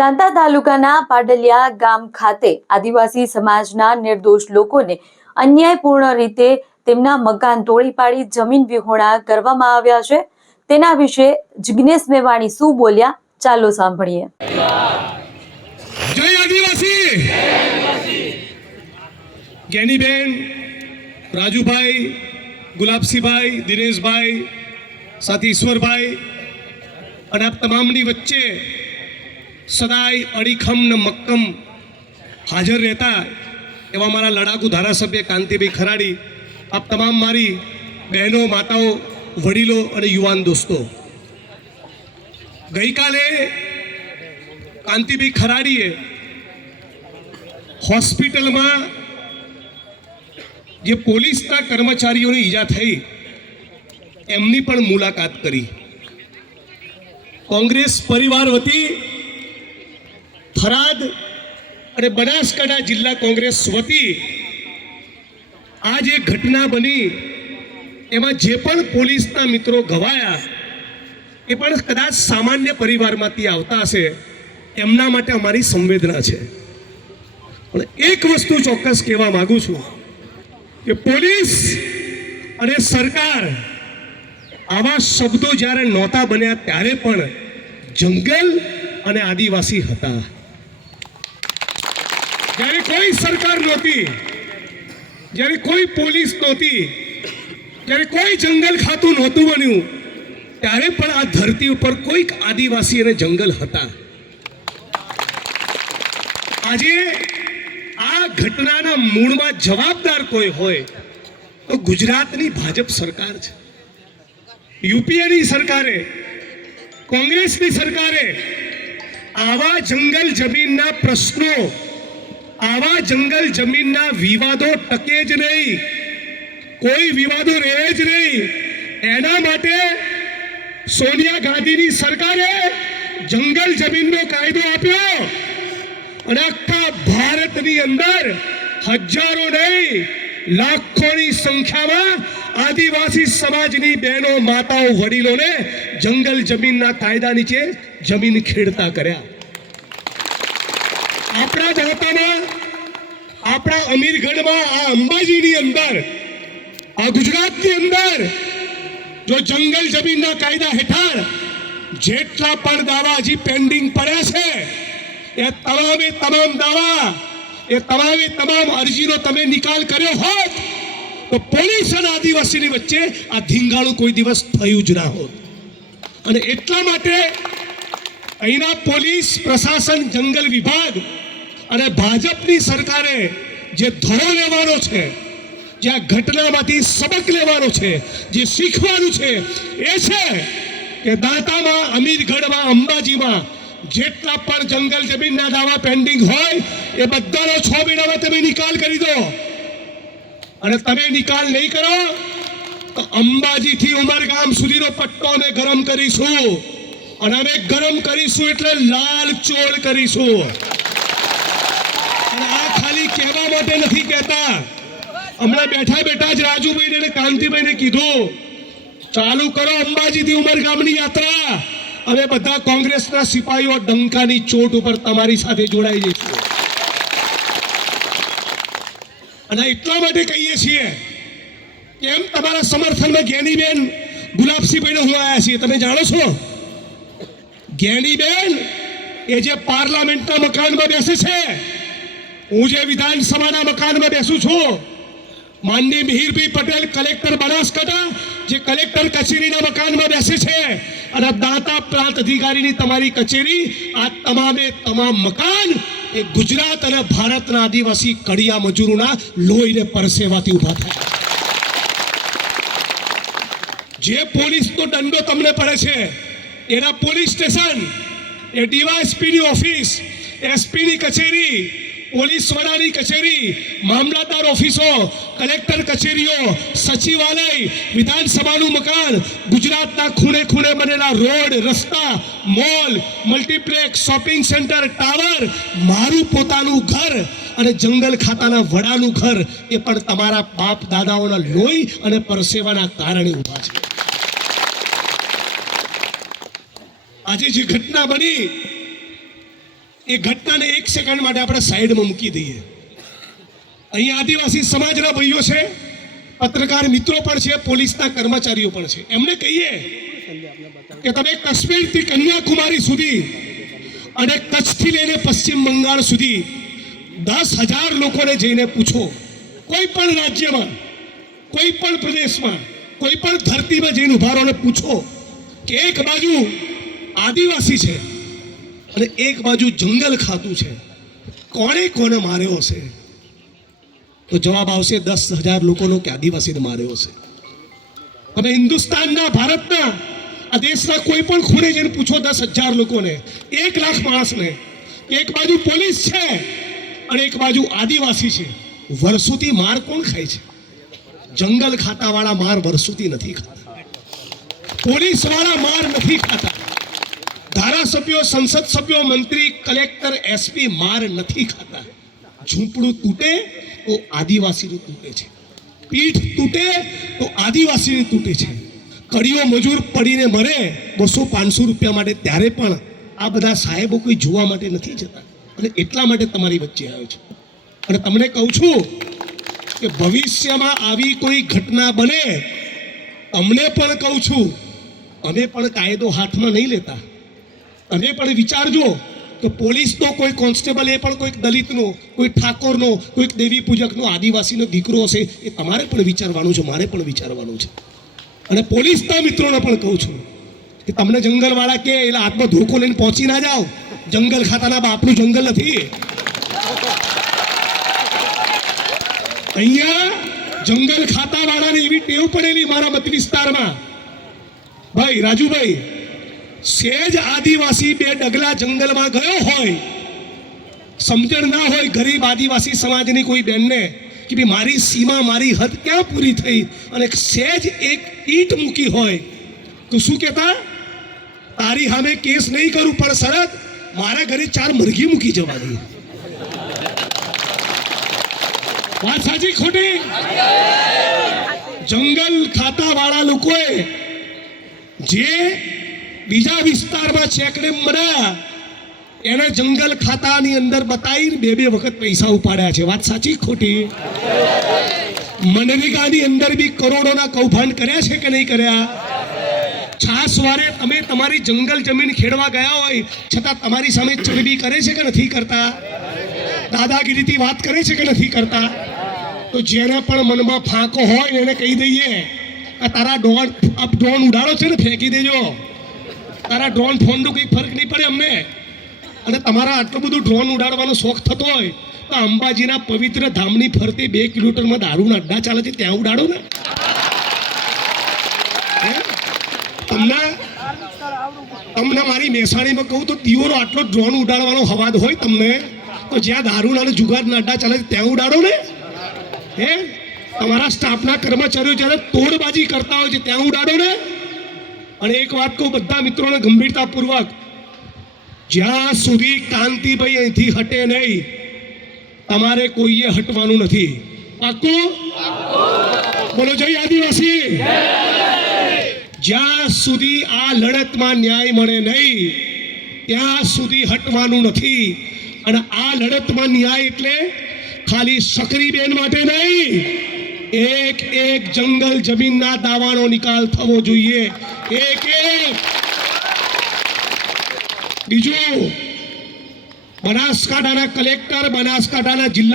દાંતા તાલુકાના પાડલિયા ગામ ખાતે આદિવાસી સમાજના નિર્દોષ લોકોને અન્યાયપૂર્ણ રીતે તેમના મકાન તોડી પાડી જમીન વિહોણા કરવામાં આવ્યા છે તેના વિશે જિજ્ઞેશ મેવાણી શું બોલ્યા ચાલો સાંભળીએ જય આદિવાસી ગેનીબેન રાજુભાઈ ગુલાબસિંહભાઈ દિનેશભાઈ સાથી ઈશ્વરભાઈ અને આ તમામની વચ્ચે સદાય અડીખમ ને મક્કમ હાજર રહેતા એવા મારા લડાકુ ધારાસભ્ય કાંતિભાઈ ખરાડી આપ તમામ મારી બહેનો માતાઓ વડીલો અને યુવાન દોસ્તો ગઈકાલે કાંતિભાઈ ખરાડીએ હોસ્પિટલમાં જે પોલીસના કર્મચારીઓને ઈજા થઈ એમની પણ મુલાકાત કરી કોંગ્રેસ પરિવાર વતી થરાદ અને બનાસકાંઠા જિલ્લા કોંગ્રેસ વતી આ જે ઘટના બની એમાં જે પણ પોલીસના મિત્રો ઘવાયા એ પણ કદાચ સામાન્ય પરિવારમાંથી આવતા હશે એમના માટે અમારી સંવેદના છે પણ એક વસ્તુ ચોક્કસ કહેવા માગું છું કે પોલીસ અને સરકાર આવા શબ્દો જ્યારે નહોતા બન્યા ત્યારે પણ જંગલ અને આદિવાસી હતા જ્યારે કોઈ સરકાર નહોતી જ્યારે કોઈ પોલીસ નહોતી ત્યારે કોઈ જંગલ ખાતું નહોતું બન્યું ત્યારે પણ આ ધરતી ઉપર કોઈક આદિવાસી અને જંગલ હતા આજે આ ઘટનાના મૂળમાં જવાબદાર કોઈ હોય તો ગુજરાતની ભાજપ સરકાર છે યુપીએની સરકારે કોંગ્રેસની સરકારે આવા જંગલ જમીનના પ્રશ્નો આવા જંગલ જમીનના વિવાદો ટકે જ નહીં કોઈ વિવાદો રહે જ નહીં એના માટે સોનિયા ગાંધીની સરકારે જંગલ જમીનનો કાયદો આપ્યો અને આખા ભારતની અંદર હજારો નહીં લાખોની સંખ્યામાં આદિવાસી સમાજની બહેનો માતાઓ વડીલોને જંગલ જમીનના કાયદા નીચે જમીન ખેડતા કર્યા આપણા માતાના આપણા અમીરગઢમાં આ અંબાજીની અંદર આ ગુજરાતની અંદર જો જંગલ જમીનના કાયદા હેઠળ જેટલા પણ દાવા હજી પેન્ડિંગ પડ્યા છે એ તમામે તમામ દાવા એ તમામે તમામ અરજીનો તમે નિકાલ કર્યો હોત તો પોલીસ અને આદિવાસીની વચ્ચે આ ધીંગાળું કોઈ દિવસ થયું જ ના હોત અને એટલા માટે અહીંના પોલીસ પ્રશાસન જંગલ વિભાગ અને ભાજપની સરકારે જે ધરો લેવાનો છે જે આ ઘટનામાંથી સબક લેવાનો છે જે શીખવાનું છે એ છે કે દાંતામાં અમીરગઢમાં અંબાજીમાં જેટલા પણ જંગલ જમીનના દાવા પેન્ડિંગ હોય એ બધાનો છ મહિનામાં તમે નિકાલ કરી દો અને તમે નિકાલ નહીં કરો તો અંબાજીથી ઉમરગામ સુધીનો પટ્ટો અમે ગરમ કરીશું અને અમે ગરમ કરીશું એટલે લાલ ચોળ કરીશું માટે નથી કહેતા હમણાં બેઠા બેઠા જ રાજુભાઈ અને કાંતિભાઈને કીધું ચાલુ કરો અંબાજીથી ઉમરગામની યાત્રા હવે બધા કોંગ્રેસના સિપાહીઓ ડંકાની ચોટ ઉપર તમારી સાથે જોડાઈ જશે અને એટલા માટે કહીએ છીએ કેમ તમારા સમર્થનમાં ગેનીબેન ગુલાબસિંહભાઈને હું આવ્યા છીએ તમે જાણો છો ગેનીબેન એ જે પાર્લામેન્ટના મકાનમાં બેસે છે હું જે વિધાનસભાના મકાનમાં બેસું છું માનની મિહિરભાઈ પટેલ કલેક્ટર બનાસકાંઠા જે કલેક્ટર કચેરીના મકાનમાં બેસે છે અને દાંતા પ્રાંત અધિકારીની તમારી કચેરી આ તમામે તમામ મકાન એ ગુજરાત અને ભારતના આદિવાસી કડિયા મજૂરોના લોહીને પરસેવાથી ઊભા થાય જે પોલીસનો દંડો તમને પડે છે એના પોલીસ સ્ટેશન એ ડીવાયએસપીની ઓફિસ એસપીની કચેરી પોલીસ વડાની કચેરી મામલતદાર ઓફિસો કલેક્ટર કચેરીઓ સચિવાલય વિધાનસભાનું મકાન ગુજરાતના ખૂણે ખૂણે બનેલા રોડ રસ્તા mall multiplex shopping centre tower મારું પોતાનું ઘર અને જંગલ ખાતાના વડાનું ઘર એ પણ તમારા બાપ દાદાઓના લોહી અને પરસેવાના કારણે ઊભા છે આજે જે ઘટના બની એ ઘટનાને એક સેકન્ડ માટે આપણે સાઈડમાં મૂકી દઈએ અહીં આદિવાસી સમાજના ભાઈઓ છે પત્રકાર મિત્રો પણ છે પોલીસના કર્મચારીઓ પણ છે એમને કહીએ કે તમે કાશ્મીરથી કન્યાકુમારી સુધી અને કચ્છથી લઈને પશ્ચિમ બંગાળ સુધી દસ હજાર લોકોને જઈને પૂછો કોઈ પણ રાજ્યમાં કોઈ પણ પ્રદેશમાં કોઈ પણ ધરતીમાં જઈને ઉભારોને પૂછો કે એક બાજુ આદિવાસી છે અને એક બાજુ જંગલ ખાતું છે કોણે કોને માર્યો હશે તો જવાબ આવશે દસ હજાર લોકોનો કે આદિવાસીને માર્યો હશે હવે હિન્દુસ્તાનના ભારતના આ દેશના કોઈ પણ ખૂણે જઈને પૂછો દસ હજાર લોકોને એક લાખ માણસને એક બાજુ પોલીસ છે અને એક બાજુ આદિવાસી છે વર્ષોથી માર કોણ ખાય છે જંગલ ખાતાવાળા માર વર્ષોથી નથી ખાતા પોલીસ વાળા માર નથી ખાતા ધારાસભ્યો સંસદ સભ્યો મંત્રી કલેક્ટર એસપી માર નથી ખાતા ઝૂંપડું તૂટે તો આદિવાસીનું તૂટે છે પીઠ તૂટે તો આદિવાસીની તૂટે છે કડીઓ મજૂર પડીને મરે બસો પાંચસો રૂપિયા માટે ત્યારે પણ આ બધા સાહેબો કોઈ જોવા માટે નથી જતા અને એટલા માટે તમારી વચ્ચે આવે છે અને તમને કહું છું કે ભવિષ્યમાં આવી કોઈ ઘટના બને તમને પણ કહું છું અમે પણ કાયદો હાથમાં નહીં લેતા અને પણ વિચારજો તો પોલીસ તો કોઈ કોન્સ્ટેબલ એ પણ કોઈક દલિતનો કોઈ ઠાકોરનો કોઈક દેવી પૂજકનો આદિવાસીનો દીકરો હશે એ તમારે પણ વિચારવાનું છે મારે પણ વિચારવાનું છે અને પોલીસના મિત્રોને પણ કહું છું કે તમને જંગલવાળા કે એટલે હાથમાં ધોકો લઈને પહોંચી ના જાઓ જંગલ ખાતાના બાપનું જંગલ નથી અહીંયા જંગલ ખાતાવાળાને એવી ટેવ પડેલી મારા મત વિસ્તારમાં ભાઈ રાજુભાઈ સેજ આદિવાસી બે ડગલા જંગલમાં ગયો હોય સમજણ ના હોય ગરીબ આદિવાસી સમાજની કોઈ બેનને કે ભાઈ મારી સીમા મારી હદ ક્યાં પૂરી થઈ અને સેજ એક ઈટ મૂકી હોય તો શું કહેતા તારી સામે કેસ નહીં કરું પણ શરત મારા ઘરે ચાર મરઘી મૂકી જવાની વાત સાચી ખોટી જંગલ ખાતા વાળા લોકોએ જે બીજા વિસ્તારમાં ચેકડેમ બનાવ્યા એને જંગલ ખાતાની અંદર બતાવીને બે બે વખત પૈસા ઉપાડ્યા છે વાત સાચી ખોટી મનરેગાની અંદર બી કરોડોના કૌભાંડ કર્યા છે કે નહીં કર્યા છાસવારે તમે તમારી જંગલ જમીન ખેડવા ગયા હોય છતાં તમારી સામે ચરબી કરે છે કે નથી કરતા દાદાગીરીથી વાત કરે છે કે નથી કરતા તો જેને પણ મનમાં ફાંકો હોય એને કહી દઈએ આ તારા ડોન અપ ડોન ઉડાડો છે ને ફેંકી દેજો તારા ડ્રોન ફોનનું કંઈક ફરક નહીં પડે અમને અને તમારા આટલું બધું ડ્રોન ઉડાડવાનો શોખ થતો હોય તો અંબાજીના પવિત્ર ધામની ફરતી બે કિલોમીટરમાં દારૂના અડ્ડા ચાલે છે ત્યાં ઉડાડો ને તમને તમને મારી મહેસાણીમાં કહું તો દીવોનો આટલો ડ્રોન ઉડાડવાનો હવાદ હોય તમને તો જ્યાં દારૂના અને જુગારના અડ્ડા ચાલે છે ત્યાં ઉડાડો ને હે તમારા સ્ટાફના કર્મચારીઓ જ્યારે તોડબાજી કરતા હોય છે ત્યાં ઉડાડો ને અને એક વાત કહું બધા મિત્રોને ગંભીરતાપૂર્વક જ્યાં સુધી કાંતિભાઈ અહીંથી હટે નહીં તમારે કોઈએ હટવાનું નથી પાકું બોલો જય આદિવાસી જ્યાં સુધી આ લડતમાં ન્યાય મળે નહીં ત્યાં સુધી હટવાનું નથી અને આ લડતમાં ન્યાય એટલે ખાલી સકરી બેન માટે નહીં એક એક જંગલ જમીનના દાવાનો નિકાલ થવો જોઈએ એક એક બીજું બનાસકાંઠાના કલેક્ટર બનાસકાંઠાના જિલ્લા